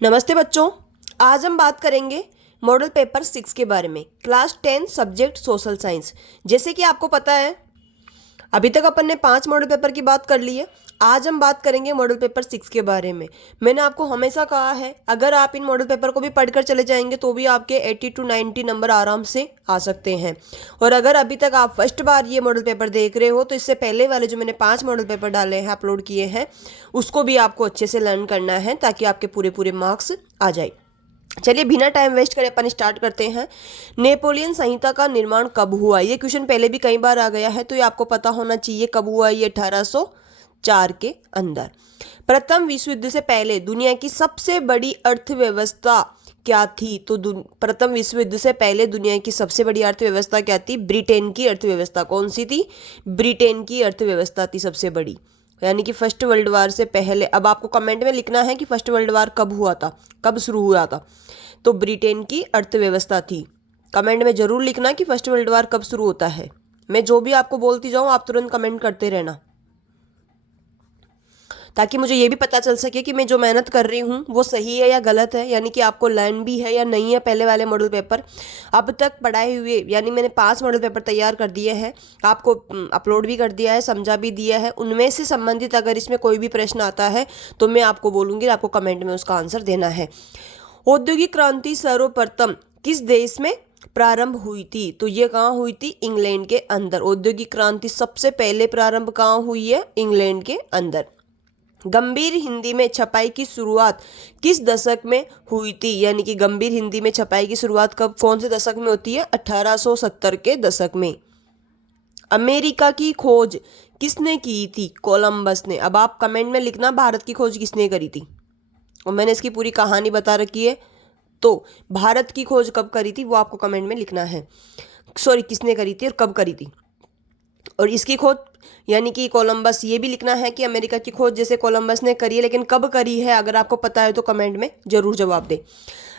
नमस्ते बच्चों, आज हम बात करेंगे मॉडल पेपर 6 के बारे में। Class 10 subject social science. जैसे कि आपको पता है, अभी तक अपन ने 5 मॉडल पेपर की बात कर ली है। आज हम बात करेंगे मॉडल पेपर 6 के बारे में। मैंने आपको हमेशा कहा है, अगर आप इन मॉडल पेपर को भी पढ़कर चले जाएंगे तो भी आपके 80 to 90 नंबर आराम से आ सकते हैं। और अगर अभी तक आप फर्स्ट बार ये मॉडल पेपर देख रहे हो तो इससे पहले वाले जो मैंने 5 मॉडल पेपर डाले हैं, अपलोड किए हैं, उसको भी आपको अच्छे से लर्न करना है ताकि आपके पूरे मार्क्स आ जाए। चलिए बिना टाइम वेस्ट करे अपन स्टार्ट करते हैं। नेपोलियन संहिता का निर्माण कब हुआ? ये क्वेश्चन पहले भी कई बार आ गया है, तो ये आपको पता होना चाहिए कब हुआ। ये 1804 के अंदर। प्रथम विश्व युद्ध से पहले दुनिया की सबसे बड़ी अर्थव्यवस्था क्या थी? तो प्रथम विश्व युद्ध से पहले दुनिया की सबसे बड़ी अर्थव्यवस्था क्या थी? ब्रिटेन की अर्थव्यवस्था। कौन सी थी? ब्रिटेन की अर्थव्यवस्था थी सबसे बड़ी, यानी कि फर्स्ट वर्ल्ड वार से पहले। अब आपको कमेंट में लिखना है कि फर्स्ट वर्ल्ड वार कब हुआ था, कब शुरू हुआ था। तो ब्रिटेन की अर्थव्यवस्था थी। कमेंट में जरूर लिखना कि फर्स्ट वर्ल्ड वार कब शुरू होता है। मैं जो भी आपको बोलती जाऊं आप तुरंत कमेंट करते रहना, ताकि मुझे ये भी पता चल सके कि मैं जो मेहनत कर रही हूँ वो सही है या गलत है, यानी कि आपको लर्न भी है या नहीं है। पहले वाले मॉडल पेपर अब तक पढ़ाए हुए, यानी मैंने 5 मॉडल पेपर तैयार कर दिए हैं, आपको अपलोड भी कर दिया है, समझा भी दिया है। उनमें से संबंधित अगर इसमें कोई भी प्रश्न आता है तो मैं आपको बोलूँगी, आपको कमेंट में उसका आंसर देना है। औद्योगिक क्रांति सर्वप्रथम किस देश में प्रारंभ हुई थी? तो ये कहाँ हुई थी? इंग्लैंड के अंदर। औद्योगिक क्रांति सबसे पहले प्रारंभ कहाँ हुई है? इंग्लैंड के अंदर। गंभीर हिंदी में छपाई की शुरुआत किस दशक में हुई थी? यानी कि गंभीर हिंदी में छपाई की शुरुआत कब, कौन से दशक में होती है? 1870 के दशक में। अमेरिका की खोज किसने की थी? कोलंबस ने। अब आप कमेंट में लिखना भारत की खोज किसने करी थी, और मैंने इसकी पूरी कहानी बता रखी है। तो भारत की खोज कब करी थी वो आपको कमेंट में लिखना है। सॉरी, किसने करी थी और कब करी थी। और इसकी खोज यानी कि कोलंबस, ये भी लिखना है कि अमेरिका की खोज जैसे कोलंबस ने करी है, लेकिन कब करी है अगर आपको पता है तो कमेंट में जरूर जवाब दें।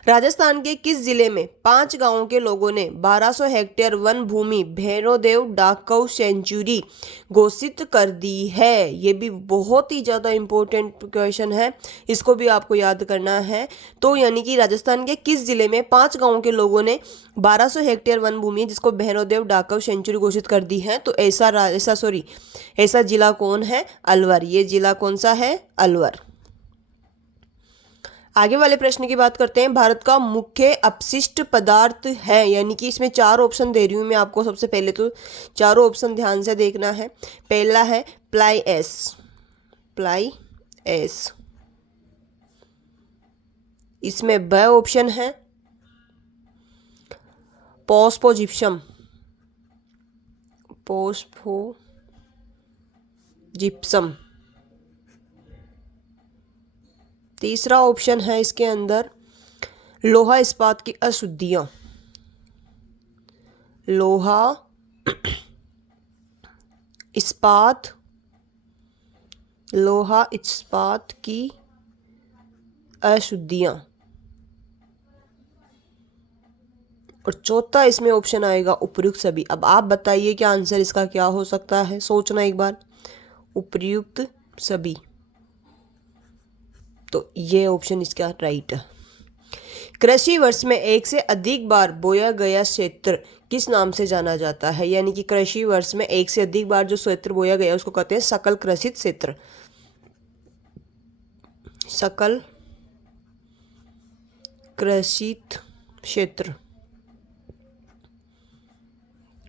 राजस्थान के किस जिले में 5 गांवों के लोगों ने 1200 हेक्टेयर वन भूमि भैरवदेव डाकऊ सेंचुरी घोषित कर दी है? ये भी बहुत ही ज़्यादा इंपॉर्टेंट क्वेश्चन है, इसको भी आपको याद करना है। तो यानी कि राजस्थान के किस जिले में 5 गांवों के लोगों ने 1200 हेक्टेयर वन भूमि जिसको भैरवदेव डाकऊ सेंचुरी घोषित कर दी है? तो ऐसा जिला कौन है? अलवर। ये जिला कौन सा है? अलवर। आगे वाले प्रश्न की बात करते हैं। भारत का मुख्य अपशिष्ट पदार्थ है, यानी कि इसमें 4 ऑप्शन दे रही हूँ मैं आपको। सबसे पहले तो चारों ऑप्शन ध्यान से देखना है। पहला है प्लाई एस, इसमें ब ऑप्शन है फोस्फोजिप्सम, तीसरा ऑप्शन है इसके अंदर लोहा इस्पात की अशुद्धियां, लोहा इस्पात की अशुद्धियां। और चौथा इसमें ऑप्शन आएगा उपर्युक्त सभी। अब आप बताइए क्या आंसर इसका क्या हो सकता है, सोचना एक बार। उपर्युक्त सभी, तो ये ऑप्शन इसका राइट है। कृषि वर्ष में एक से अधिक बार बोया गया क्षेत्र किस नाम से जाना जाता है? यानी कि कृषि वर्ष में एक से अधिक बार जो क्षेत्र बोया गया उसको कहते हैं सकल कृषित क्षेत्र। सकल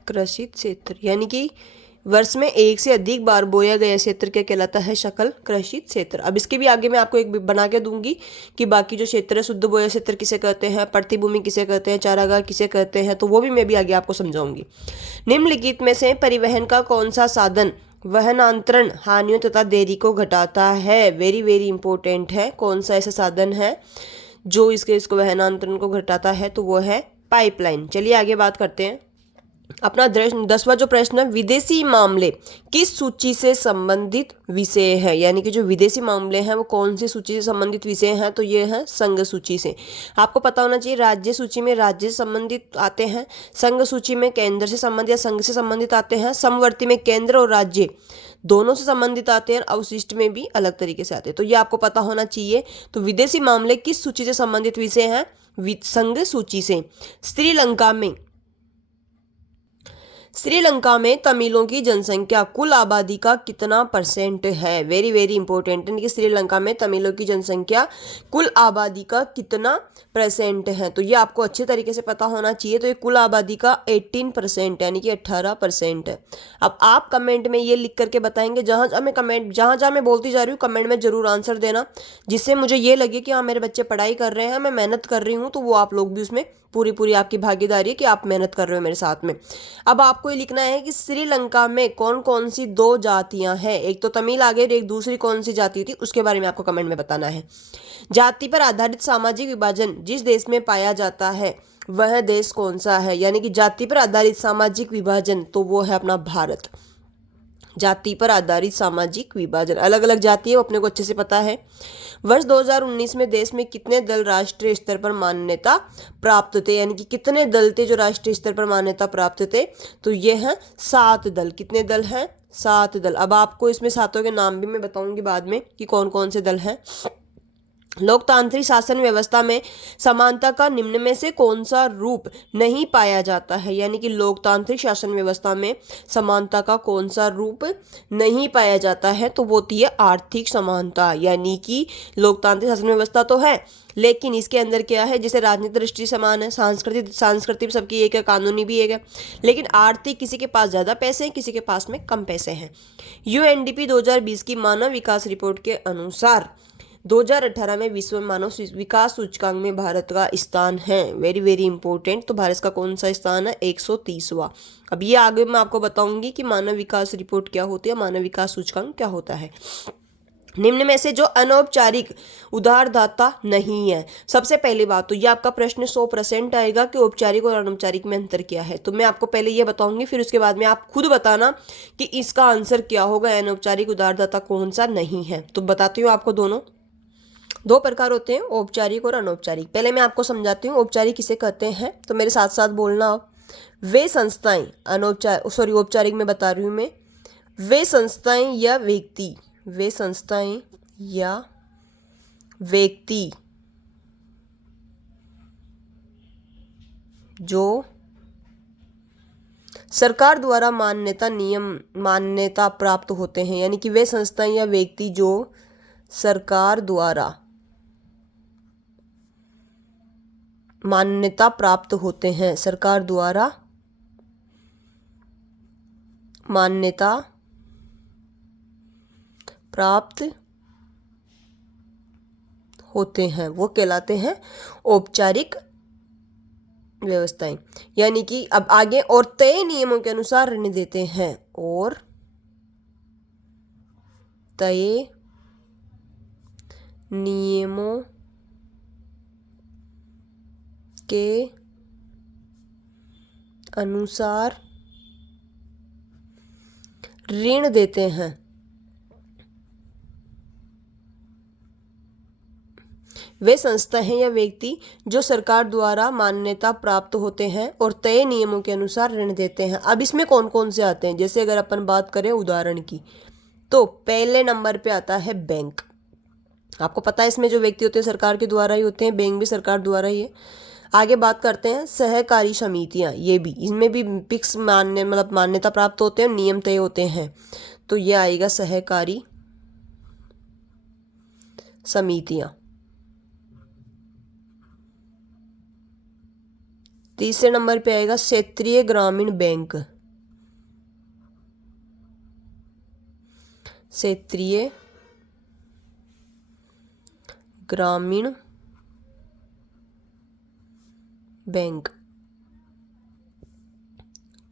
कृषित क्षेत्र, यानी कि वर्ष में एक से अधिक बार बोया गया क्षेत्र क्या कहलाता है? सकल कृषित क्षेत्र। अब इसके भी आगे मैं आपको एक बना के दूंगी कि बाकी जो क्षेत्र है, शुद्ध बोया क्षेत्र किसे कहते हैं, प्रतिभूमि किसे कहते हैं, चारागाह किसे कहते हैं, तो वो भी मैं भी आगे आपको समझाऊंगी। निम्नलिखित में से परिवहन का कौन सा साधन वहनांतरण हानियों तथा देरी को घटाता है? वेरी इंपॉर्टेंट है। कौन सा ऐसा साधन है जो इसको वहनांतरण को घटाता है? तो वो है पाइपलाइन। चलिए आगे बात करते हैं। अपना 10वां जो प्रश्न है, विदेशी मामले किस सूची से संबंधित विषय है? यानी कि जो विदेशी मामले हैं वो कौन सी सूची से संबंधित विषय हैं? तो ये है संघ सूची से। आपको पता होना चाहिए, राज्य सूची में राज्य से संबंधित आते हैं, संघ सूची में केंद्र से संबंधित या संघ से संबंधित आते हैं, समवर्ती में केंद्र और राज्य दोनों से संबंधित आते हैं, अवशिष्ट में भी अलग तरीके से आते हैं, तो ये आपको पता होना चाहिए। तो विदेशी मामले किस सूची से संबंधित विषय हैं? संघ सूची से। श्रीलंका में तमिलों की जनसंख्या कुल आबादी का कितना परसेंट है? वेरी वेरी इंपॉर्टेंट है कि श्रीलंका में तमिलों की जनसंख्या कुल आबादी का कितना परसेंट है, तो ये आपको अच्छे तरीके से पता होना चाहिए। तो ये कुल आबादी का 18% यानी कि 18% है। अब आप कमेंट में ये लिख करके बताएंगे, जहाँ जहाँ मैं बोलती जा रही हूँ कमेंट में जरूर आंसर देना, जिससे मुझे ये लगे कि हाँ मेरे बच्चे पढ़ाई कर रहे हैं, मैं मेहनत कर रही हूँ, तो वो आप लोग भी उसमें पूरी आपकी भागीदारी है कि आप मेहनत कर रहे हो मेरे साथ में। अब आपको ये लिखना है कि श्रीलंका में कौन कौन सी 2 जातियां हैं, एक तो तमिल आ गई, एक दूसरी कौन सी जाति थी, उसके बारे में आपको कमेंट में बताना है। जाति पर आधारित सामाजिक विभाजन जिस देश में पाया जाता है वह देश कौन सा है? यानी कि जाति पर आधारित सामाजिक विभाजन, तो वो है अपना भारत। जाति पर आधारित सामाजिक विभाजन, अलग अलग जाति है वो अपने को अच्छे से पता है। वर्ष 2019 में देश में कितने दल राष्ट्रीय स्तर पर मान्यता प्राप्त थे? यानी कि कितने दल थे जो राष्ट्रीय स्तर पर मान्यता प्राप्त थे? तो ये हैं 7 दल। कितने दल हैं? 7 दल। अब आपको इसमें सातों के नाम भी मैं बताऊंगी बाद में कि कौन कौन से दल हैं। लोकतांत्रिक शासन व्यवस्था में समानता का निम्न में से कौन सा रूप नहीं पाया जाता है? यानी कि लोकतांत्रिक शासन व्यवस्था में समानता का कौन सा रूप नहीं पाया जाता है? तो वो होती है आर्थिक समानता। यानी कि लोकतांत्रिक शासन व्यवस्था तो है, लेकिन इसके अंदर क्या है, जैसे राजनीतिक दृष्टि समान है, सांस्कृतिक सबकी एक है, कानूनी भी एक है, लेकिन आर्थिक किसी के पास ज़्यादा पैसे हैं, किसी के पास में कम पैसे हैं। यूएनडीपी 2020 की मानव विकास रिपोर्ट के अनुसार 2018 में विश्व मानव विकास सूचकांक में भारत का स्थान है। Very very important. तो भारत का कौन सा स्थान है? 130वां। अब ये आगे मैं आपको बताऊंगी कि मानव विकास रिपोर्ट क्या होती है, मानव विकास सूचकांक क्या होता है। निम्न में से जो अनौपचारिक उधारदाता नहीं है, सबसे पहली बात तो ये आपका प्रश्न 100% आएगा कि औपचारिक और अनौपचारिक में अंतर क्या है। तो मैं आपको पहले ये बताऊंगी, फिर उसके बाद में आप खुद बताना कि इसका आंसर क्या होगा, अनौपचारिक उधारदाता कौन सा नहीं है। तो बताती हूँ आपको, दोनों 2 प्रकार होते हैं, औपचारिक और अनौपचारिक। पहले मैं आपको समझाती हूँ औपचारिक किसे कहते हैं, तो मेरे साथ साथ बोलना आप। वे संस्थाएं, औपचारिक में बता रही हूँ मैं, वे संस्थाएं या व्यक्ति, वे संस्थाएं या व्यक्ति जो सरकार द्वारा मान्यता प्राप्त होते हैं। यानी कि वे संस्थाएं या व्यक्ति जो सरकार द्वारा मान्यता प्राप्त होते हैं, सरकार द्वारा मान्यता प्राप्त होते हैं, वो कहलाते हैं औपचारिक व्यवस्थाएं। यानी कि अब आगे, और तय नियमों के अनुसार ऋण देते हैं, और तय नियमों के अनुसार ऋण देते हैं। वे संस्था हैं या व्यक्ति जो सरकार द्वारा मान्यता प्राप्त होते हैं और तय नियमों के अनुसार ऋण देते हैं। अब इसमें कौन कौन से आते हैं, जैसे अगर अपन बात करें उदाहरण की, तो पहले नंबर पे आता है बैंक। आपको पता है इसमें जो व्यक्ति होते हैं सरकार के द्वारा ही होते हैं, बैंक भी सरकार द्वारा ही है। आगे बात करते हैं सहकारी समितियां, ये भी, इनमें भी फिक्स मान्यता प्राप्त होते हैं, नियम तय होते हैं। तो ये आएगा सहकारी समितियां। तीसरे नंबर पे आएगा क्षेत्रीय ग्रामीण बैंक, क्षेत्रीय ग्रामीण बैंक।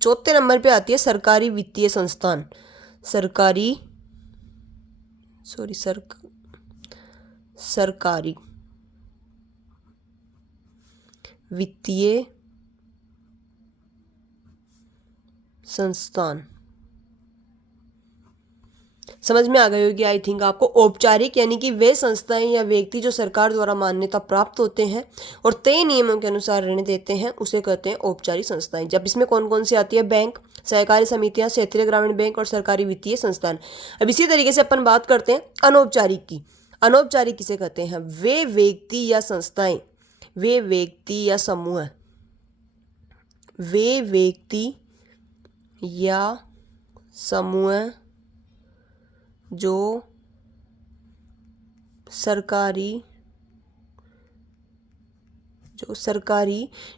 चौथे नंबर पे आती है सरकारी वित्तीय संस्थान, सरकारी वित्तीय संस्थान। समझ में आ गई होगी आई थिंक आपको। औपचारिक यानी कि वे संस्थाएं या व्यक्ति जो सरकार द्वारा मान्यता प्राप्त होते हैं और तय नियमों के अनुसार ऋण देते हैं, उसे कहते हैं औपचारिक संस्थाएं। जब इसमें कौन कौन सी आती है? बैंक, सहकारी समितियां, क्षेत्रीय ग्रामीण बैंक और सरकारी वित्तीय संस्थान। अब इसी तरीके से अपन बात करते हैं अनौपचारिक की। अनौपचारिक किसे कहते हैं? वे व्यक्ति या संस्थाएं, वे व्यक्ति या समूह, वे व्यक्ति या समूह जो सरकारी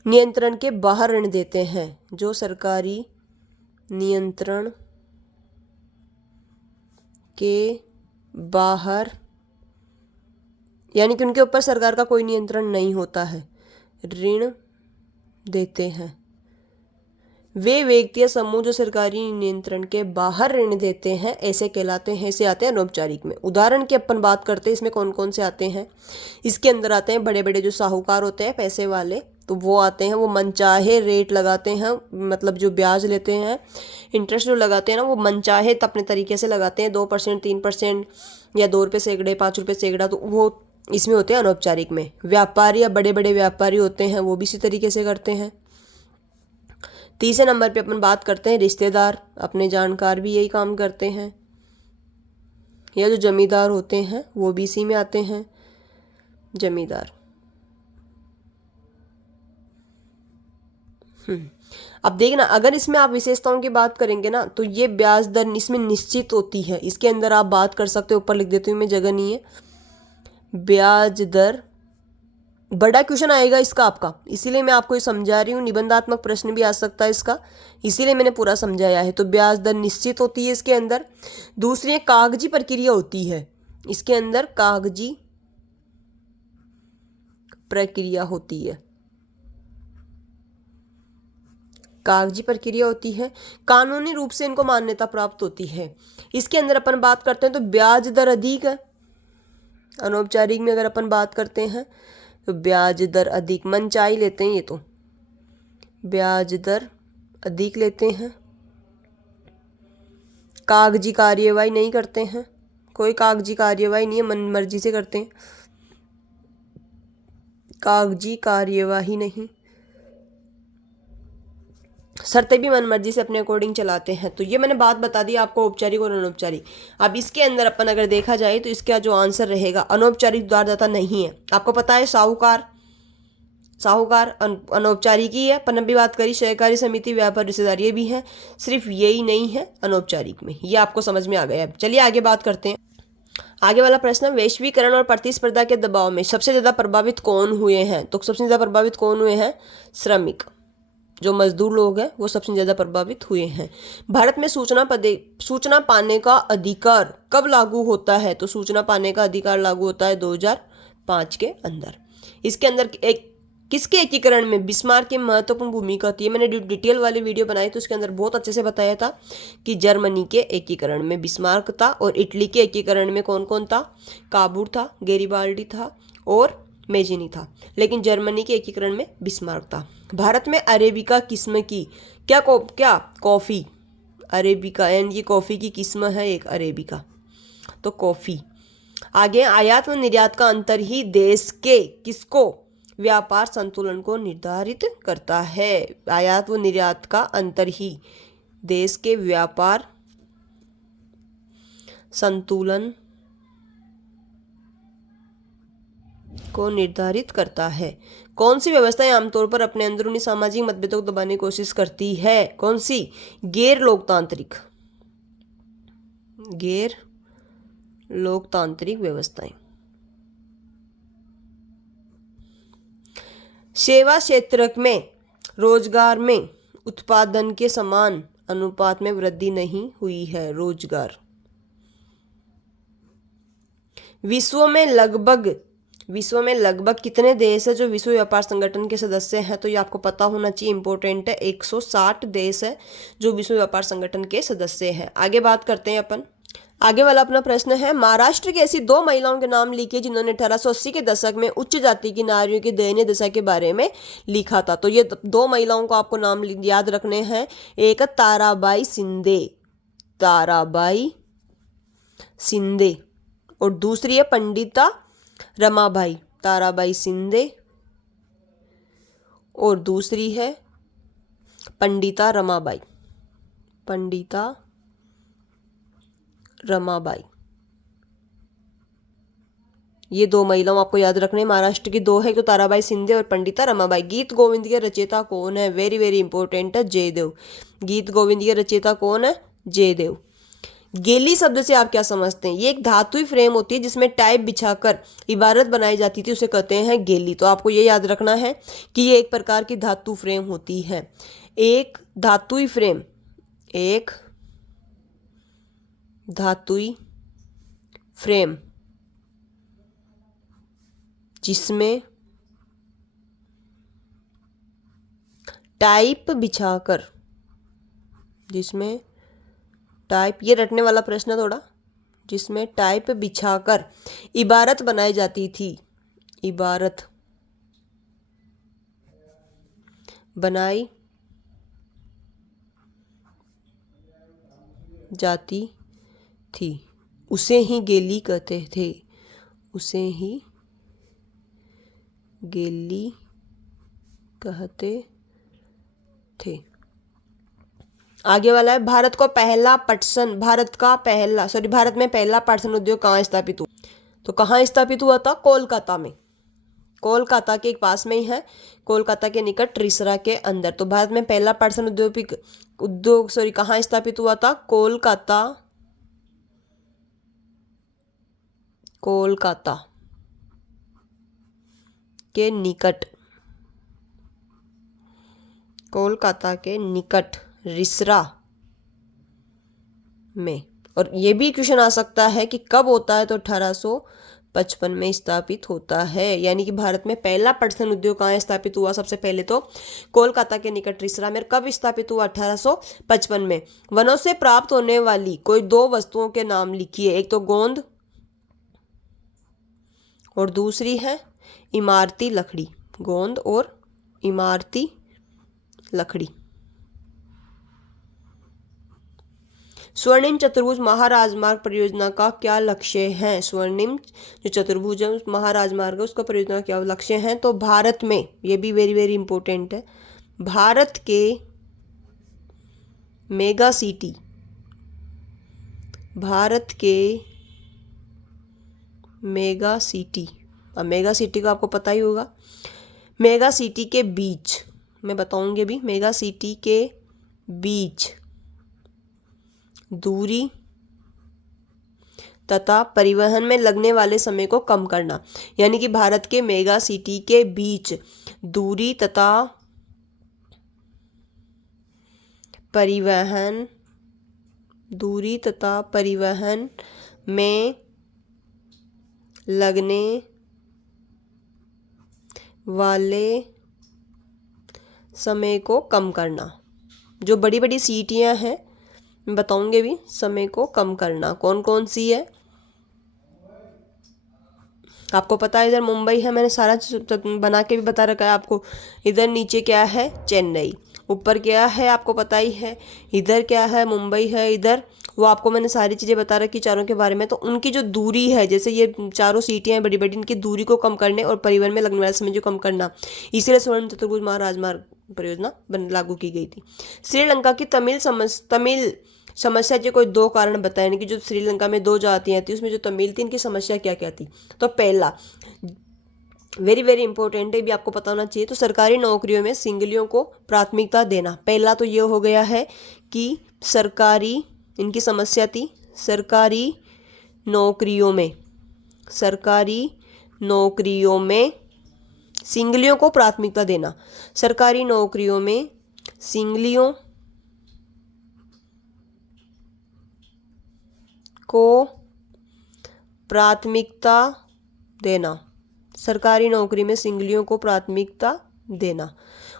नियंत्रण के बाहर ऋण देते हैं, जो सरकारी नियंत्रण के बाहर, यानी कि उनके ऊपर सरकार का कोई नियंत्रण नहीं होता है, ऋण देते हैं। वे व्यक्ति या समूह जो सरकारी नियंत्रण के बाहर ऋण देते हैं ऐसे कहलाते हैं, ऐसे आते हैं अनौपचारिक में। उदाहरण की अपन बात करते हैं, इसमें कौन कौन से आते हैं? इसके अंदर आते हैं बड़े बड़े जो साहूकार होते हैं, पैसे वाले, तो वो आते हैं। वो मनचाहे रेट लगाते हैं, मतलब जो ब्याज लेते हैं, इंटरेस्ट जो लगाते हैं ना, वो मनचाहे अपने तरीके से लगाते हैं, 2%, 3% या 2 रुपये सैकड़े, 5 रुपये सैकड़ा, तो वो इसमें होते हैं अनौपचारिक में। व्यापारी या बड़े बड़े व्यापारी होते हैं, वो भी इसी तरीके से करते हैं। तीसरे नंबर पे अपन बात करते हैं रिश्तेदार, अपने जानकार भी यही काम करते हैं। या जो जमींदार होते हैं वो भी इसी में आते हैं, जमींदार। अब देखना, अगर इसमें आप विशेषताओं की बात करेंगे ना, तो ये ब्याज दर इसमें निश्चित होती है। इसके अंदर आप बात कर सकते हो, ऊपर लिख देती हूँ मैं, जगह नहीं है। ब्याज दर, बड़ा क्वेश्चन आएगा इसका आपका, इसीलिए मैं आपको ये समझा रही हूँ। निबंधात्मक प्रश्न भी आ सकता है इसका, इसीलिए मैंने पूरा समझाया है। तो ब्याज दर निश्चित होती है इसके अंदर। दूसरी कागजी प्रक्रिया होती है, इसके अंदर कागजी प्रक्रिया होती है, कागजी प्रक्रिया होती है। कानूनी रूप से इनको मान्यता प्राप्त होती है। इसके अंदर अपन बात करते हैं तो ब्याज दर अधिक है। अनौपचारिक में अगर अपन बात करते हैं तो ब्याज दर अधिक, मनचाही लेते हैं, ये तो ब्याज दर अधिक लेते हैं। कागजी कार्यवाही नहीं करते हैं, कोई कागजी कार्यवाही नहीं है, मन मर्जी से करते हैं, कागजी कार्यवाही नहीं। शर्तें भी मन मर्जी से अपने अकॉर्डिंग चलाते हैं। तो ये मैंने बात बता दी आपको, औपचारिक और अनौपचारिक। अब इसके अंदर अपन अगर देखा जाए तो इसका जो आंसर रहेगा अनौपचारिक उधारदाता नहीं है। आपको पता है साहूकार अनौपचारिक ही है। अपन अभी बात करी सहकारी समिति, व्यापार, रिश्तेदार, ये भी है। सिर्फ यही नहीं है अनौपचारिक में। ये आपको समझ में आ गया। चलिए आगे बात करते हैं। आगे वाला प्रश्न, वैश्वीकरण और प्रतिस्पर्धा के दबाव में सबसे ज्यादा प्रभावित कौन हुए हैं? तो सबसे ज्यादा प्रभावित कौन हुए हैं? श्रमिक, जो मजदूर लोग हैं वो सबसे ज़्यादा प्रभावित हुए हैं। भारत में सूचना पाने का अधिकार कब लागू होता है? तो सूचना पाने का अधिकार लागू होता है 2005 के अंदर। इसके अंदर किसके एकीकरण में बिस्मार्क की महत्वपूर्ण भूमिका थी? मैंने डिटेल वाली वीडियो बनाई तो उसके अंदर बहुत अच्छे से बताया था कि जर्मनी के एकीकरण में बिस्मार्क था, और इटली के एकीकरण में कौन कौन था? काबूर था, गेरिबाल्डी था और मेजिनी था। लेकिन जर्मनी के एकीकरण में बिस्मार्क था। भारत में अरेबिका किस्म की क्या कॉफ़ी, अरेबिका यानी ये कॉफ़ी की किस्म है एक, अरेबिका, तो कॉफ़ी। आगे, आयात व निर्यात का अंतर ही देश के किसको व्यापार संतुलन को निर्धारित करता है? आयात व निर्यात का अंतर ही देश के व्यापार संतुलन को निर्धारित करता है। कौन सी व्यवस्थाएं आमतौर पर अपने अंदरूनी सामाजिक मतभेदों को दबाने की कोशिश करती है? कौन सी? गैर लोकतांत्रिक व्यवस्थाएं। सेवा क्षेत्र में रोजगार में उत्पादन के समान अनुपात में वृद्धि नहीं हुई है। रोजगार, विश्व में लगभग कितने देश है जो विश्व व्यापार संगठन के सदस्य हैं? तो ये आपको पता होना चाहिए, इंपॉर्टेंट है। 160 देश है जो विश्व व्यापार संगठन के सदस्य हैं। आगे बात करते हैं अपन। आगे वाला अपना प्रश्न है, महाराष्ट्र की ऐसी 2 महिलाओं के नाम लिखिए जिन्होंने 1880 के दशक में उच्च जाति की नारियों की दयनीय दशा के बारे में लिखा था। तो ये 2 महिलाओं को आपको नाम याद रखने हैं। एक ताराबाई शिंदे, ताराबाई सिंधे, और दूसरी है पंडिता रमाबाई, ताराबाई सिंधे, और दूसरी है पंडिता रमाबाई, पंडिता रमाबाई। ये दो महिलाओं आपको याद रखने, महाराष्ट्र की दो है, तो ताराबाई सिंधे और पंडिता रमाबाई। गीत गोविंद के रचयिता कौन है? वेरी वेरी इंपॉर्टेंट है, जयदेव। गीत गोविंद के रचयिता कौन है? जयदेव। गेली शब्द से आप क्या समझते हैं? ये एक धातुई फ्रेम होती है जिसमें टाइप बिछाकर इबारत बनाई जाती थी, उसे कहते हैं गेली। तो आपको ये याद रखना है कि ये एक प्रकार की धातु फ्रेम होती है। एक धातुई फ्रेम, एक धातुई फ्रेम जिसमें टाइप बिछाकर, जिसमें टाइप, ये रटने वाला प्रश्न थोड़ा, जिसमें टाइप बिछाकर इबारत बनाई जाती थी, इबारत बनाई जाती थी, उसे ही गेली कहते थे, उसे ही गेली कहते थे। आगे वाला है, भारत में पहला पटसन उद्योग कहाँ स्थापित हुआ? तो कहाँ स्थापित हुआ था? कोलकाता में। कोलकाता के एक पास में ही है, कोलकाता के निकट रिसरा के अंदर। तो भारत में पहला पटसन उद्योग कहाँ स्थापित हुआ था? कोलकाता, कोलकाता के निकट, कोलकाता के निकट रिसरा में। और ये भी क्वेश्चन आ सकता है कि कब होता है? तो 1855 में स्थापित होता है। यानी कि भारत में पहला पटसन उद्योग कहाँ स्थापित हुआ? सबसे पहले तो कोलकाता के निकट रिसरा में। कब स्थापित हुआ? 1855 में। वनों से प्राप्त होने वाली कोई दो वस्तुओं के नाम लिखिए। एक तो गोंद और दूसरी है इमारती लकड़ी। गोंद और इमारती लकड़ी। स्वर्णिम चतुर्भुज महाराजमार्ग परियोजना का क्या लक्ष्य है? स्वर्णिम जो चतुर्भुज महाराजमार्ग है उसका परियोजना क्या लक्ष्य है? तो भारत में, ये भी वेरी वेरी इंपॉर्टेंट है, भारत के मेगा सिटी, भारत के मेगा सिटी, अब मेगा सिटी को आपको पता ही होगा, मेगा सिटी के बीच, मैं बताऊंगी भी, मेगा सिटी के बीच दूरी तथा परिवहन में लगने वाले समय को कम करना। यानी कि भारत के मेगा सिटी के बीच दूरी तथा परिवहन, दूरी तथा परिवहन में लगने वाले समय को कम करना। जो बड़ी बड़ी सिटियां हैं, मैं बताऊंगी भी, समय को कम करना कौन कौन सी है आपको पता है। इधर मुंबई है, मैंने सारा बना के भी बता रखा है आपको। इधर नीचे क्या है? चेन्नई। ऊपर क्या है आपको पता ही है। इधर क्या है? मुंबई है। इधर वो आपको मैंने सारी चीज़ें बता रखी चारों के बारे में। तो उनकी जो दूरी है, जैसे ये चारों सिटियां हैं बड़ी बड़ी, इनकी दूरी को कम करने और परिवहन में लगने वाले समय जो कम करना, इसीलिए स्वर्ण चतुर्भुज महाराजमार्ग परियोजना लागू की गई थी। श्रीलंका की तमिल समस्या के कोई दो कारण बताए, यानी कि जो श्रीलंका में दो जातियां थी उसमें जो तमिल थी, इनकी समस्या क्या क्या थी? तो पहला, वेरी वेरी इंपॉर्टेंट है, भी आपको पता होना चाहिए, तो सरकारी नौकरियों में सिंगलियों को प्राथमिकता देना। पहला तो ये हो गया है कि सरकारी, इनकी समस्या थी सरकारी नौकरियों में, सरकारी नौकरियों में सिंगलियों को प्राथमिकता देना। सरकारी नौकरियों में सिंगलियों को प्राथमिकता देना, सरकारी नौकरी में सिंगलियों को प्राथमिकता देना।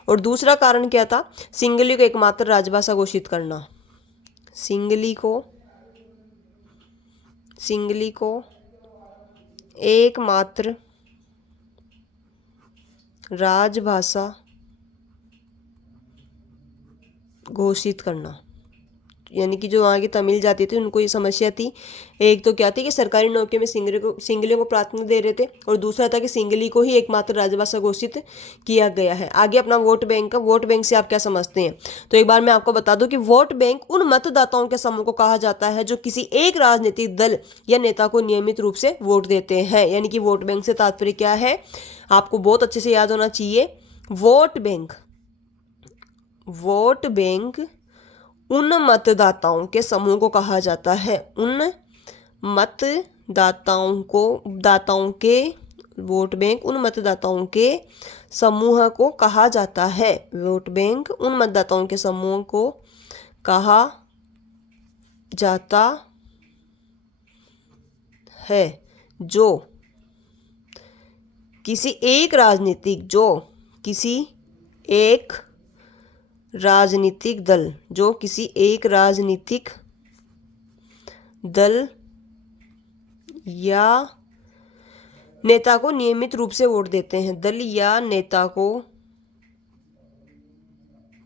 और दूसरा कारण क्या था? सिंगली को एकमात्र राजभाषा घोषित करना। सिंगली को एकमात्र राजभाषा घोषित करना। यानी कि जो वहाँ की तमिल जाति थी उनको ये समस्या थी। एक तो क्या थी कि सरकारी नौकरी में सिंगलियों को प्राथमिकता दे रहे थे, और दूसरा था कि सिंगली को ही एकमात्र राजभाषा घोषित किया गया है। आगे अपना वोट बैंक का, वोट बैंक से आप क्या समझते हैं? तो एक बार मैं आपको बता दूं कि वोट बैंक उन मतदाताओं के समूह को कहा जाता है जो किसी एक राजनीतिक दल या नेता को नियमित रूप से वोट देते हैं। यानी कि वोट बैंक से तात्पर्य क्या है, आपको बहुत अच्छे से याद होना चाहिए। वोट बैंक उन मतदाताओं के समूह को कहा जाता है, उन दाताओं के वोट बैंक उन मतदाताओं के समूह को कहा जाता है। वोट बैंक उन मतदाताओं के समूह को कहा जाता है जो किसी एक राजनीतिक दल या नेता को नियमित रूप से वोट देते हैं। दल या नेता को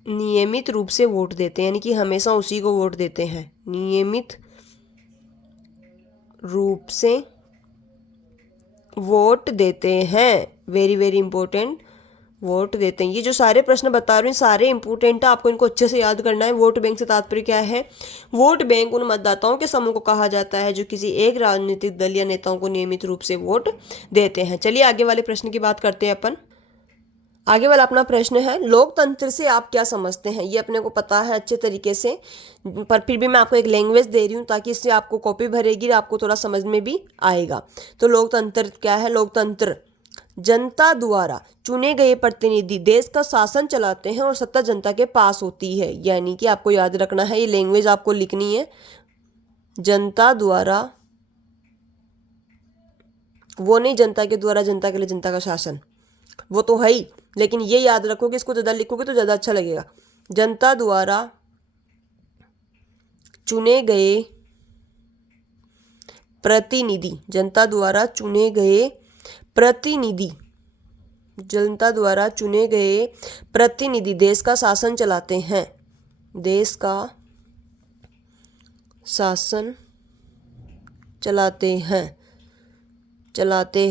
नियमित रूप से वोट देते हैं, यानी कि हमेशा उसी को वोट देते हैं। नियमित रूप से वोट देते हैं, वेरी वेरी इंपॉर्टेंट, वोट देते हैं। ये जो सारे प्रश्न बता रहे हैं सारे इंपॉर्टेंट है, आपको इनको अच्छे से याद करना है। वोट बैंक से तात्पर्य क्या है? वोट बैंक उन मतदाताओं के समूह को कहा जाता है जो किसी एक राजनीतिक दल या नेताओं को नियमित रूप से वोट देते हैं। चलिए आगे वाले प्रश्न की बात करते हैं अपन। आगे वाला अपना प्रश्न है, लोकतंत्र से आप क्या समझते हैं? ये अपने को पता है अच्छे तरीके से, पर फिर भी मैं आपको एक लैंग्वेज दे रही हूँ ताकि इससे आपको कॉपी भरेगी, आपको थोड़ा समझ में भी आएगा। तो लोकतंत्र क्या है? लोकतंत्र जनता द्वारा चुने गए प्रतिनिधि देश का शासन चलाते हैं और सत्ता जनता के पास होती है। यानी कि आपको याद रखना है, ये लैंग्वेज आपको लिखनी है। जनता द्वारा, वो नहीं जनता के द्वारा, जनता के लिए जनता का शासन, वो तो है ही, लेकिन ये याद रखोगे, इसको ज़्यादा लिखोगे तो ज़्यादा अच्छा लगेगा। जनता द्वारा चुने गए प्रतिनिधि, जनता द्वारा चुने गए प्रतिनिधि देश का शासन चलाते हैं, देश का शासन चलाते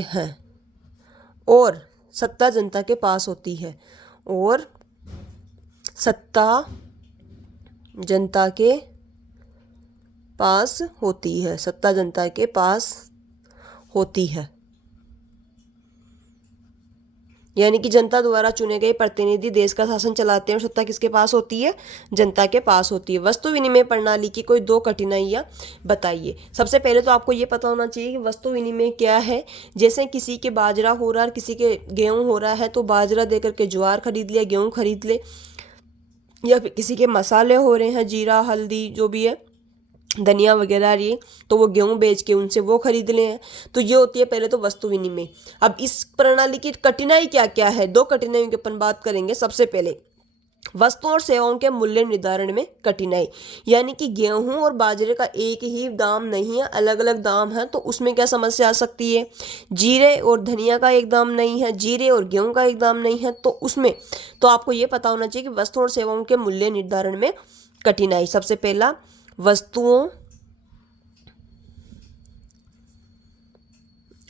हैं और सत्ता जनता के पास होती है, और सत्ता जनता के पास होती है, सत्ता जनता के पास होती है। यानी कि जनता द्वारा चुने गए प्रतिनिधि देश का शासन चलाते हैं और सत्ता किसके पास होती है? जनता के पास होती है। वस्तु विनिमय प्रणाली की कोई 2 कठिनाइयाँ बताइए। सबसे पहले तो आपको ये पता होना चाहिए कि वस्तु विनिमय क्या है। जैसे किसी के बाजरा हो रहा है और किसी के गेहूँ हो रहा है, तो बाजरा देकर के ज्वार खरीद लिया, गेहूँ खरीद ले, या फिर किसी के मसाले हो रहे हैं, जीरा हल्दी जो भी है, धनिया वगैरह ये, तो वो गेहूं बेच के उनसे वो खरीद ले हैं। तो ये होती है पहले तो वस्तु विनिमय। अब इस प्रणाली की कठिनाई क्या क्या है? 2 कठिनाइयों की अपन बात करेंगे। सबसे पहले वस्तुओं और सेवाओं के मूल्य निर्धारण में कठिनाई, यानी कि गेहूं और बाजरे का एक ही दाम नहीं है, अलग अलग दाम है, तो उसमें क्या समस्या आ सकती है? जीरे और धनिया का एक दाम नहीं है, जीरे और गेहूं का एक दाम नहीं है, तो उसमें तो आपको ये पता होना चाहिए कि वस्तुओं और सेवाओं के मूल्य निर्धारण में कठिनाई। सबसे पहला वस्तुओं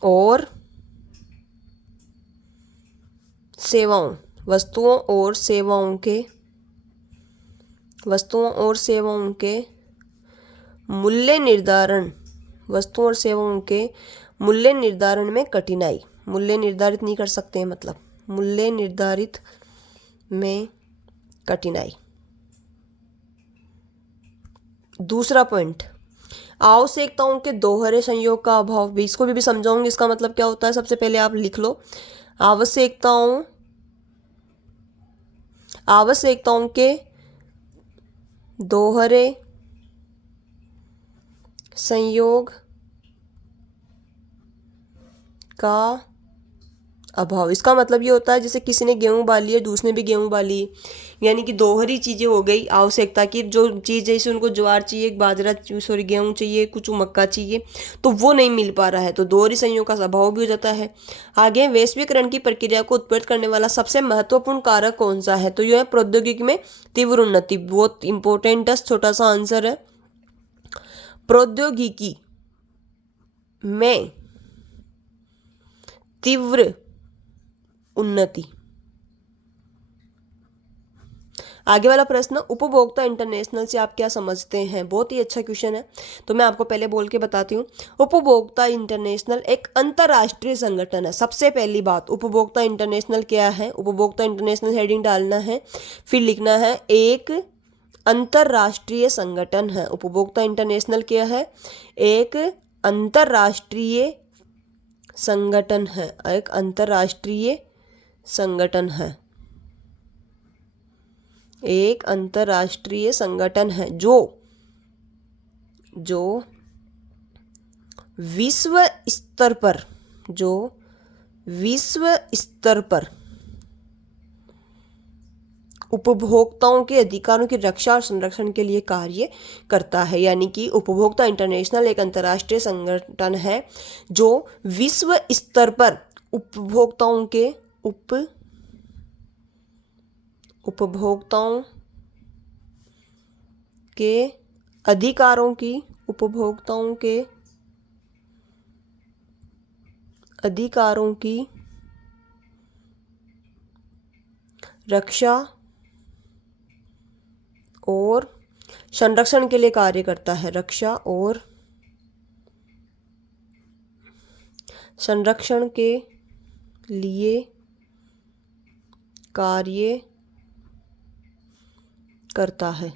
और सेवाओं के मूल्य निर्धारण में कठिनाई। मूल्य निर्धारित नहीं कर सकते हैं, मतलब मूल्य निर्धारित में कठिनाई। दूसरा पॉइंट, आवश्यकताओं के दोहरे संयोग का अभाव। भी इसको भी समझाऊंगी, इसका मतलब क्या होता है। सबसे पहले आप लिख लो, आवश्यकताओं के दोहरे संयोग का अभाव। इसका मतलब ये होता है जैसे किसी ने गेहूँ बाली है, दूसरे भी गेहूँ बाली, यानी कि दोहरी चीज़ें हो गई आवश्यकता की। जो चीज़ जैसे उनको ज्वार चाहिए, बाजरा सॉरी गेहूँ चाहिए, कुछ मक्का चाहिए, तो वो नहीं मिल पा रहा है, तो दोहरी संयोग का अभाव भी हो जाता है। आगे, वैश्वीकरण की प्रक्रिया को उत्प्रेरित करने वाला सबसे महत्वपूर्ण कारक कौन सा है? तो यह है प्रौद्योगिकी में तीव्र उन्नति। बहुत इंपॉर्टेंट है, छोटा सा आंसर है। प्रौद्योगिकी में तीव्र उन्नति। आगे वाला प्रश्न, उपभोक्ता इंटरनेशनल से आप क्या समझते हैं? बहुत ही अच्छा क्वेश्चन है, तो मैं आपको पहले बोल के बताती हूँ। उपभोक्ता इंटरनेशनल एक अंतर्राष्ट्रीय संगठन है। सबसे पहली बात, उपभोक्ता इंटरनेशनल क्या है? उपभोक्ता इंटरनेशनल हेडिंग डालना है, फिर लिखना है एक अंतर्राष्ट्रीय संगठन है। उपभोक्ता इंटरनेशनल क्या है? एक अंतर्राष्ट्रीय संगठन है, एक अंतर्राष्ट्रीय संगठन है, एक अंतर्राष्ट्रीय संगठन है जो विश्व स्तर पर उपभोक्ताओं के अधिकारों की रक्षा और संरक्षण के लिए कार्य करता है। यानी कि उपभोक्ता इंटरनेशनल एक अंतर्राष्ट्रीय संगठन है जो विश्व स्तर पर उपभोक्ताओं के अधिकारों की रक्षा और संरक्षण के लिए कार्य करता है। रक्षा और संरक्षण के लिए कार्य करता है,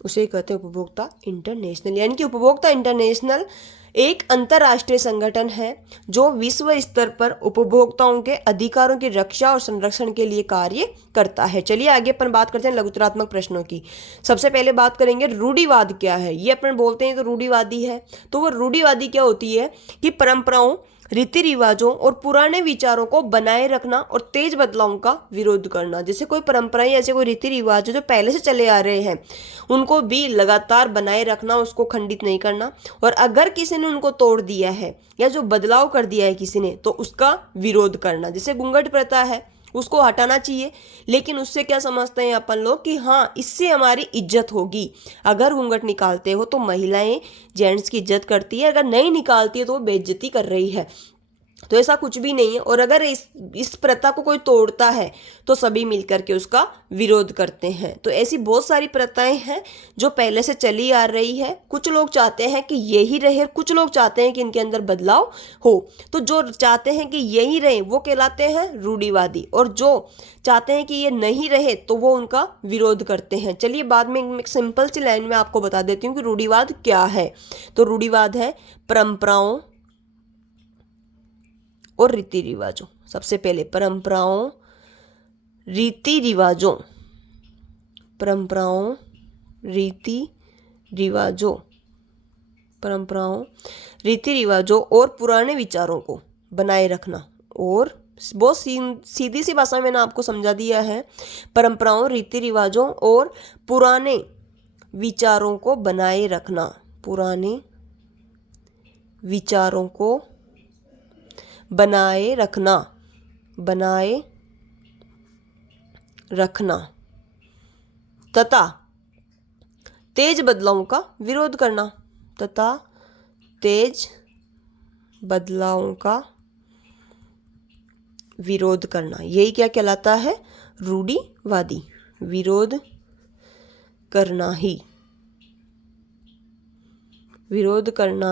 उसे कहते हैं उपभोक्ता इंटरनेशनल। यानी कि उपभोक्ता इंटरनेशनल एक अंतर्राष्ट्रीय संगठन है जो विश्व स्तर पर उपभोक्ताओं के अधिकारों की रक्षा और संरक्षण के लिए कार्य करता है। चलिए आगे अपन बात करते हैं लघुतरात्मक प्रश्नों की। सबसे पहले बात करेंगे रूढ़िवाद क्या है। ये अपन बोलते हैं तो रूढ़िवादी है, तो वो रूढ़िवादी क्या होती है कि परंपराओं, रीति रिवाजों और पुराने विचारों को बनाए रखना और तेज बदलावों का विरोध करना। जैसे कोई परंपराएं, ऐसे कोई रीति रिवाज जो पहले से चले आ रहे हैं, उनको भी लगातार बनाए रखना, उसको खंडित नहीं करना, और अगर किसी ने उनको तोड़ दिया है या जो बदलाव कर दिया है किसी ने, तो उसका विरोध करना। जैसे घूंघट प्रथा है, उसको हटाना चाहिए, लेकिन उससे क्या समझते हैं अपन लोग कि हाँ इससे हमारी इज्जत होगी। अगर घूंघट निकालते हो तो महिलाएं जेंट्स की इज्जत करती है, अगर नहीं निकालती है तो वो बेइज्जती कर रही है। तो ऐसा कुछ भी नहीं है। और अगर इस प्रथा को कोई तोड़ता है तो सभी मिलकर के उसका विरोध करते हैं। तो ऐसी बहुत सारी प्रथाएं हैं जो पहले से चली आ रही है। कुछ लोग चाहते हैं कि यही रहे, कुछ लोग चाहते हैं कि इनके अंदर बदलाव हो। तो जो चाहते हैं कि यही रहे वो कहलाते हैं रूढ़िवादी, और जो चाहते हैं कि ये नहीं रहे तो वो उनका विरोध करते हैं। चलिए बाद में एक सिंपल सी लाइन में आपको बता देती हूँ कि रूढ़िवाद क्या है। तो रूढ़िवाद है परंपराओं और रीति रिवाजों। सबसे पहले परंपराओं, रीति रिवाजों, परंपराओं, रीति रिवाजों, परंपराओं, रीति रिवाजों और पुराने विचारों को बनाए रखना। और बहुत सीधी सी भाषा में मैंने आपको समझा दिया है। परंपराओं, रीति रिवाजों और पुराने विचारों को बनाए रखना, पुराने विचारों को बनाए रखना, बनाए रखना तथा तेज बदलावों का विरोध करना, तथा तेज बदलावों का विरोध करना। यही क्या कहलाता है? रूढ़िवादी। विरोध करना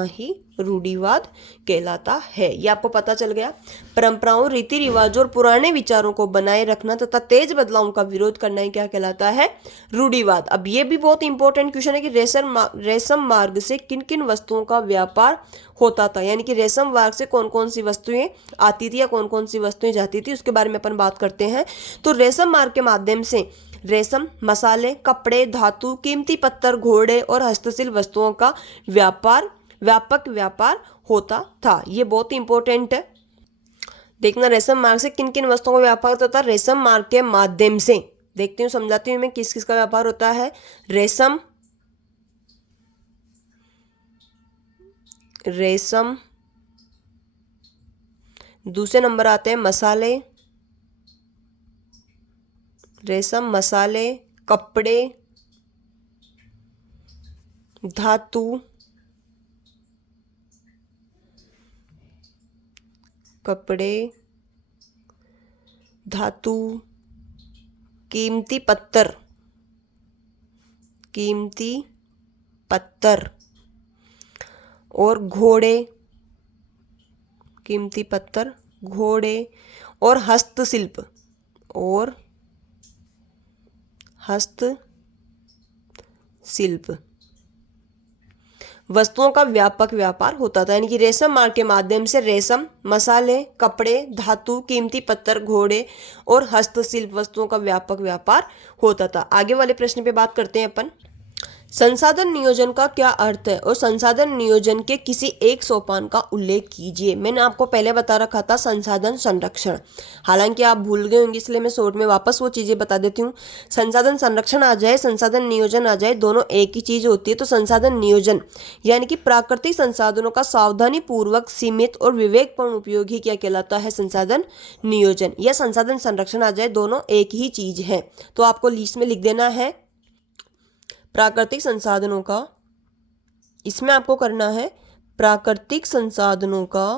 ही रूढ़िवाद कहलाता है। ये आपको पता चल गया। परंपराओं, रीति रिवाजों और पुराने विचारों को बनाए रखना तथा तेज बदलावों का विरोध करना ही क्या कहलाता है? रूढ़िवाद। अब ये भी बहुत इंपॉर्टेंट क्वेश्चन है कि रेशम मार्ग से किन किन वस्तुओं का व्यापार होता था। यानी कि रेशम मार्ग से कौन कौन सी वस्तुएं आती थी या कौन कौन सी वस्तुएं जाती थी, उसके बारे में अपन बात करते हैं। तो रेशम मार्ग के माध्यम से रेशम, मसाले, कपड़े, धातु, कीमती पत्थर, घोड़े और हस्तशिल्प वस्तुओं का व्यापार, व्यापक व्यापार होता था। ये बहुत इंपॉर्टेंट है। देखना रेशम मार्ग से किन किन वस्तुओं का व्यापार होता है। रेशम मार्ग के माध्यम से, देखती हूँ, समझाती हूँ मैं किस किस का व्यापार होता है। रेशम रेशम दूसरे नंबर आते हैं मसाले, रेशम, मसाले, कपड़े, धातु, कपड़े, धातु, कीमती पत्थर, कीमती पत्थर और घोड़े, कीमती पत्थर, घोड़े और हस्तशिल्प, और हस्तशिल्प वस्तुओं का व्यापक व्यापार होता था। यानी कि रेशम मार्ग के माध्यम से रेशम, मसाले, कपड़े, धातु, कीमती पत्थर, घोड़े और हस्तशिल्प वस्तुओं का व्यापक व्यापार होता था। आगे वाले प्रश्न पे बात करते हैं अपन। संसाधन नियोजन का क्या अर्थ है और संसाधन नियोजन के किसी एक सोपान का उल्लेख कीजिए। मैंने आपको पहले बता रखा था संसाधन संरक्षण, हालांकि आप भूल गए होंगे, इसलिए मैं शॉर्ट में वापस वो चीज़ें बता देती हूँ। संसाधन संरक्षण आ जाए, संसाधन नियोजन आ जाए, दोनों एक ही चीज़ होती है। तो संसाधन नियोजन यानी कि प्राकृतिक संसाधनों का सावधानी पूर्वक, सीमित और विवेकपूर्ण उपयोग ही क्या कहलाता है, संसाधन नियोजन। या संसाधन संरक्षण आ जाए, दोनों एक ही चीज़ है। तो आपको लिस्ट में लिख देना है प्राकृतिक संसाधनों का, इसमें आपको करना है प्राकृतिक संसाधनों का,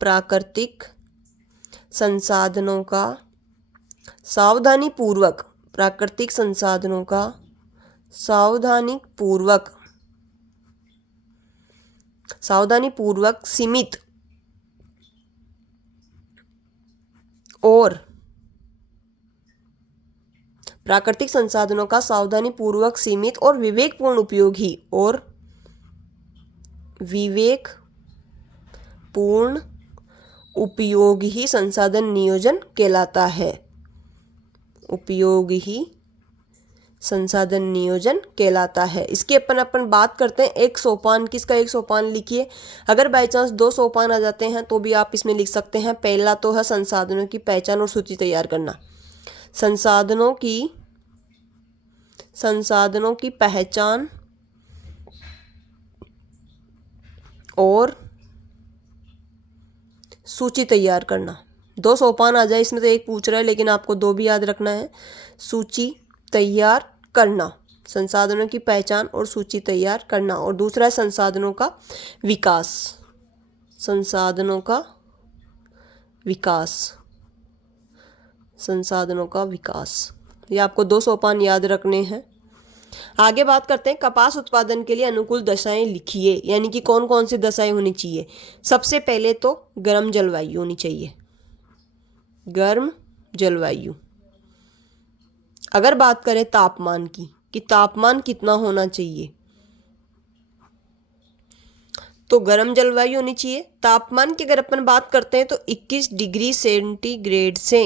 प्राकृतिक संसाधनों का सावधानी पूर्वक, प्राकृतिक संसाधनों का सावधानी पूर्वक, सीमित और प्राकृतिक संसाधनों का सावधानी पूर्वक, सीमित और विवेकपूर्ण उपयोग ही, और विवेकपूर्ण उपयोग ही संसाधन नियोजन कहलाता है। उपयोग ही संसाधन नियोजन कहलाता है। इसकी अपन बात करते हैं एक सोपान, किसका एक सोपान लिखिए। अगर बाई चांस दो सोपान आ जाते हैं तो भी आप इसमें लिख सकते हैं। पहला तो है संसाधनों की पहचान और सूची तैयार करना। संसाधनों की पहचान और सूची तैयार करना। दो सोपान आ जाए इसमें, तो एक पूछ रहा है लेकिन आपको दो भी याद रखना है। सूची तैयार करना, संसाधनों की पहचान और सूची तैयार करना। और दूसरा है संसाधनों का विकास, संसाधनों का विकास। ये आपको दो सोपान याद रखने हैं। आगे बात करते हैं कपास उत्पादन के लिए अनुकूल दशाएं लिखिए। यानी कि कौन कौन सी दशाएं होनी चाहिए। सबसे पहले तो गर्म जलवायु होनी चाहिए, गर्म जलवायु। अगर बात करें तापमान की, कि तापमान कितना होना चाहिए, तो गर्म जलवायु होनी चाहिए। तापमान की अगर अपन बात करते हैं तो 21 डिग्री सेंटीग्रेड से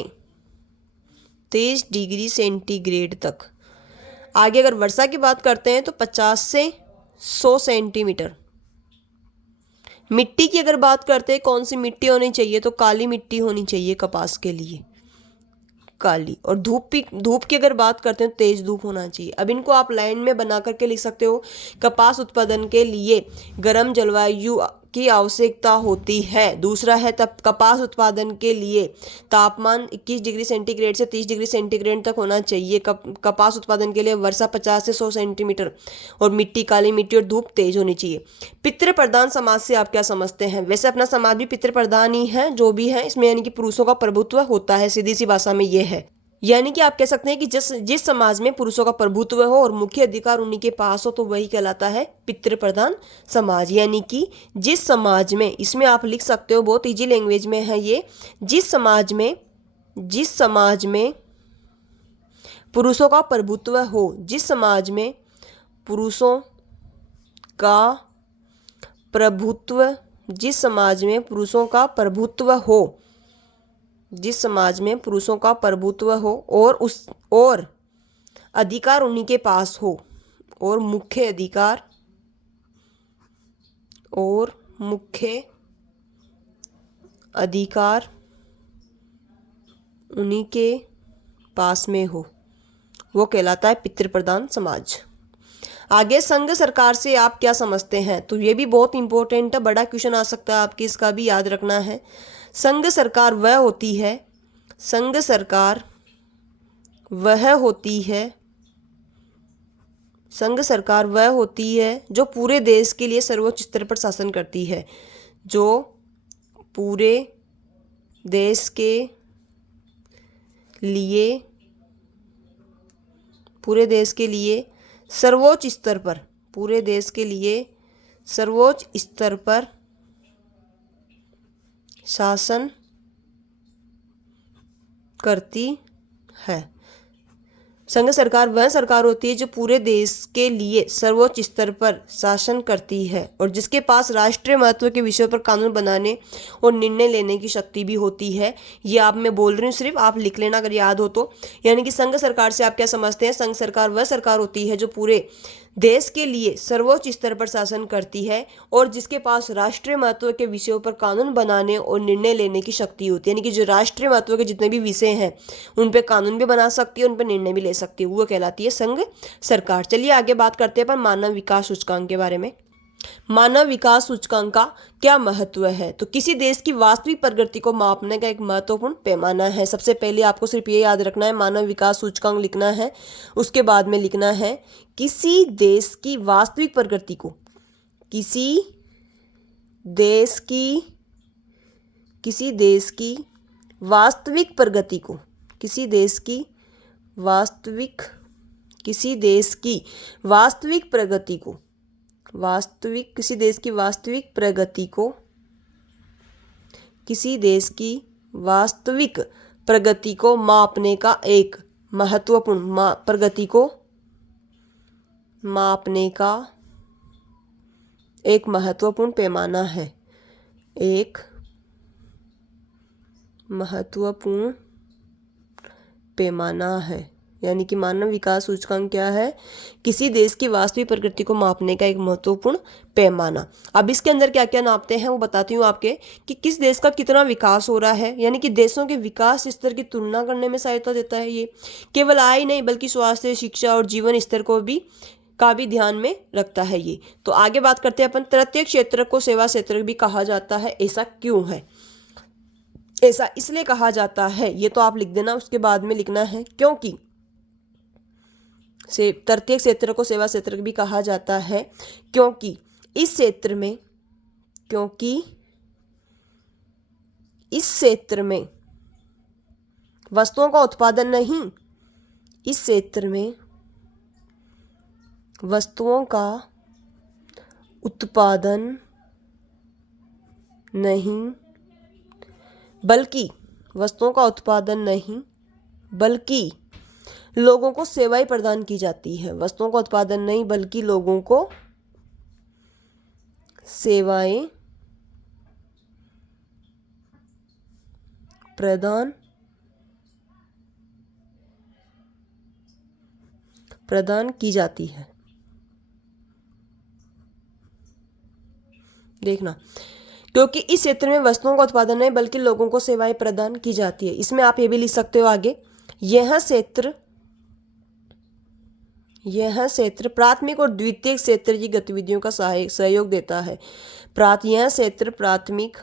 23 डिग्री सेंटीग्रेड तक। आगे अगर वर्षा की बात करते हैं तो 50 से 100 सेंटीमीटर। मिट्टी की अगर बात करते हैं कौन सी मिट्टी होनी चाहिए, तो काली मिट्टी होनी चाहिए कपास के लिए, काली। और धूप की अगर बात करते हैं तो तेज धूप होना चाहिए। अब इनको आप लाइन में बना करके लिख सकते हो। कपास उत्पादन के लिए गर्म जलवायु की आवश्यकता होती है। दूसरा है तब कपास उत्पादन के लिए तापमान 21 डिग्री सेंटीग्रेड से 30 डिग्री सेंटीग्रेड तक होना चाहिए। कपास उत्पादन के लिए वर्षा 50 से 100 सेंटीमीटर और मिट्टी काली मिट्टी और धूप तेज होनी चाहिए। पितृ प्रधान समाज से आप क्या समझते हैं। वैसे अपना समाज भी पितृ प्रधान ही है, जो भी है इसमें यानी कि पुरुषों का प्रभुत्व होता है, सीधी सी भाषा में ये है। यानी कि आप कह सकते हैं कि जिस समाज में पुरुषों का प्रभुत्व हो और मुख्य अधिकार उन्हीं के पास हो तो वही कहलाता है पितृ प्रधान समाज। यानी कि जिस समाज में, इसमें आप लिख सकते हो, बहुत इजी लैंग्वेज में है ये, जिस समाज में पुरुषों का प्रभुत्व हो, जिस समाज में पुरुषों का प्रभुत्व, जिस समाज में पुरुषों का प्रभुत्व हो, जिस समाज में पुरुषों का प्रभुत्व हो और अधिकार उन्हीं के पास हो, और मुख्य और मुख्य अधिकार उन्हीं के पास में हो, वो कहलाता है पितृप्रधान समाज। आगे संघ सरकार से आप क्या समझते हैं, तो ये भी बहुत इंपॉर्टेंट है, बड़ा क्वेश्चन आ सकता है आपकी, इसका भी याद रखना है। संघ सरकार वह होती है, संघ सरकार वह होती है, संघ सरकार वह होती है जो पूरे देश के लिए सर्वोच्च स्तर पर शासन करती है, जो पूरे देश के लिए, पूरे देश के लिए सर्वोच्च स्तर पर, पूरे देश के लिए सर्वोच्च स्तर पर शासन करती है। संघ सरकार वह सरकार होती है जो पूरे देश के लिए सर्वोच्च स्तर पर शासन करती है और जिसके पास राष्ट्रीय महत्व के विषयों पर कानून बनाने और निर्णय लेने की शक्ति भी होती है। ये आप मैं बोल रही हूँ, सिर्फ आप लिख लेना अगर याद हो तो। यानी कि संघ सरकार से आप क्या समझते हैं, संघ सरकार वह सरकार होती है जो पूरे देश के लिए सर्वोच्च स्तर पर शासन करती है और जिसके पास राष्ट्रीय महत्व के विषयों पर कानून बनाने और निर्णय लेने की शक्ति होती है। यानी कि जो राष्ट्रीय महत्व के जितने भी विषय हैं उन पे कानून भी बना सकती है, उन पे निर्णय भी ले सकती है, वो कहलाती है संघ सरकार। चलिए आगे बात करते हैं अपन मानव विकास सूचकांक के बारे में। मानव विकास सूचकांक का क्या महत्व है, तो किसी देश की वास्तविक प्रगति को मापने का एक महत्वपूर्ण पैमाना है। सबसे पहले आपको सिर्फ ये याद रखना है, मानव विकास सूचकांक लिखना है, उसके बाद में लिखना है किसी देश की वास्तविक प्रगति को, किसी देश की वास्तविक प्रगति को, किसी देश की वास्तविक प्रगति को, किसी देश की वास्तविक प्रगति को, किसी देश की वास्तविक प्रगति को मापने का एक महत्वपूर्ण, प्रगति को मापने का एक महत्वपूर्ण पैमाना है, एक महत्वपूर्ण पैमाना है। यानी कि मानव विकास सूचकांक क्या है, किसी देश की वास्तविक प्रगति को मापने का एक महत्वपूर्ण पैमाना। अब इसके अंदर क्या क्या नापते हैं वो बताती हूँ आपके, कि किस देश का कितना विकास हो रहा है, यानी कि देशों के विकास स्तर की तुलना करने में सहायता देता है। ये केवल आय नहीं बल्कि स्वास्थ्य, शिक्षा और जीवन स्तर को भी ध्यान में रखता है ये। तो आगे बात करते हैं अपन, तृतीय क्षेत्र को सेवा क्षेत्र भी कहा जाता है, ऐसा क्यों है? ऐसा इसलिए कहा जाता है, ये तो आप लिख देना, उसके बाद में लिखना है क्योंकि से तृतीय क्षेत्र को सेवा क्षेत्र भी कहा जाता है, क्योंकि इस क्षेत्र में वस्तुओं का उत्पादन नहीं, इस क्षेत्र में वस्तुओं का उत्पादन नहीं बल्कि लोगों को सेवाएं प्रदान की जाती है। वस्तुओं का उत्पादन नहीं बल्कि लोगों को सेवाएं प्रदान की जाती है। देखना, क्योंकि इस क्षेत्र में वस्तुओं का उत्पादन नहीं बल्कि लोगों को सेवाएं प्रदान की जाती है। इसमें आप ये भी लिख सकते हो आगे, यह क्षेत्र प्राथमिक और द्वितीयक क्षेत्र की गतिविधियों का सहयोग देता है। यह क्षेत्र प्राथमिक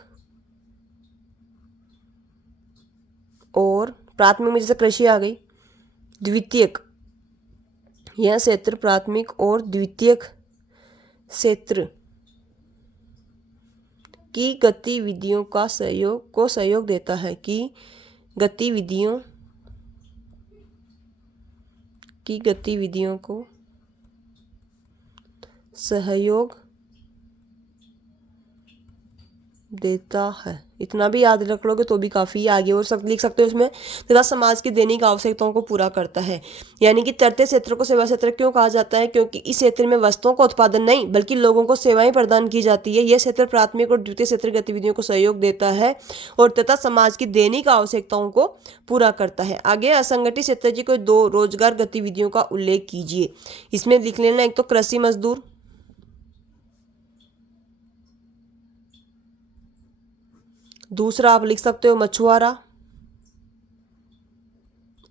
में जैसे कृषि आ गई, द्वितीयक, यह क्षेत्र प्राथमिक और द्वितीयक क्षेत्र की गतिविधियों का सहयोग देता है, की गतिविधियों को सहयोग देता है। इतना भी याद रख लोगे तो भी काफ़ी आगे और सब लिख सकते हो इसमें, तथा समाज की दैनिक आवश्यकताओं को पूरा करता है। यानी कि तृतीय क्षेत्र को सेवा क्षेत्र क्यों कहा जाता है, क्योंकि इस क्षेत्र में वस्तुओं का उत्पादन नहीं बल्कि लोगों को सेवाएं प्रदान की जाती है। यह क्षेत्र प्राथमिक और द्वितीय क्षेत्र गतिविधियों को सहयोग देता है और तथा समाज की दैनिक आवश्यकताओं को पूरा करता है। आगे असंगठित क्षेत्र की कोई 2 रोजगार गतिविधियों का उल्लेख कीजिए। इसमें लिख लेना, एक तो कृषि मजदूर, दूसरा आप लिख सकते हो मछुआरा,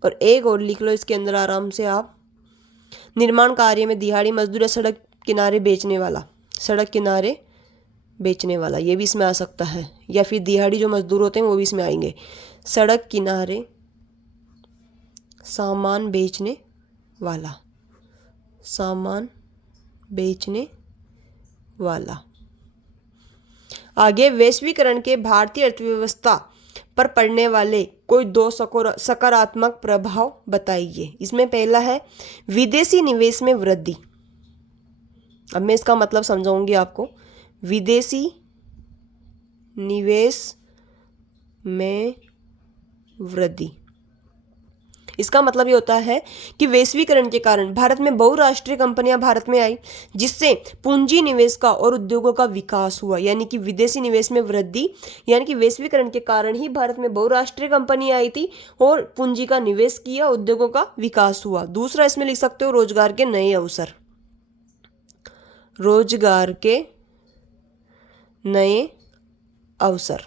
और एक और लिख लो इसके अंदर आराम से आप, निर्माण कार्य में दिहाड़ी मजदूर या सड़क किनारे बेचने वाला, सड़क किनारे बेचने वाला, ये भी इसमें आ सकता है, या फिर दिहाड़ी जो मजदूर होते हैं वो भी इसमें आएंगे। सड़क किनारे सामान बेचने वाला, सामान बेचने वाला। आगे, वैश्वीकरण के भारतीय अर्थव्यवस्था पर पड़ने वाले कोई दो सकारात्मक प्रभाव बताइए। इसमें पहला है विदेशी निवेश में वृद्धि। अब मैं इसका मतलब समझाऊंगी आपको। विदेशी निवेश में वृद्धि, इसका मतलब ये होता है कि वैश्वीकरण के कारण भारत में बहुराष्ट्रीय कंपनियां भारत में आई, जिससे पूंजी निवेश का और उद्योगों का विकास हुआ। यानी कि विदेशी निवेश में वृद्धि, यानी कि वैश्वीकरण के कारण ही भारत में बहुराष्ट्रीय कंपनी आई थी और पूंजी का निवेश किया, उद्योगों का विकास हुआ। दूसरा इसमें लिख सकते हो रोजगार के नए अवसर, रोजगार के नए अवसर,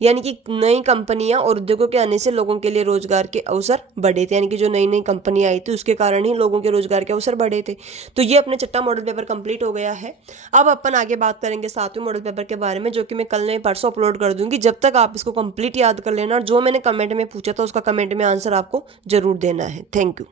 यानी कि नई कंपनियां और उद्योगों के आने से लोगों के लिए रोजगार के अवसर बढ़े थे। यानी कि जो नई नई कंपनी आई थी उसके कारण ही लोगों के रोजगार के अवसर बढ़े थे। तो ये अपने छठा मॉडल पेपर कंप्लीट हो गया है। अब अपन आगे बात करेंगे सातवें मॉडल पेपर के बारे में, जो कि मैं कल नहीं परसों अपलोड कर दूंगी। जब तक आप इसको कंप्लीट याद कर लेना, और जो मैंने कमेंट में पूछा था उसका कमेंट में आंसर आपको जरूर देना है। Thank you.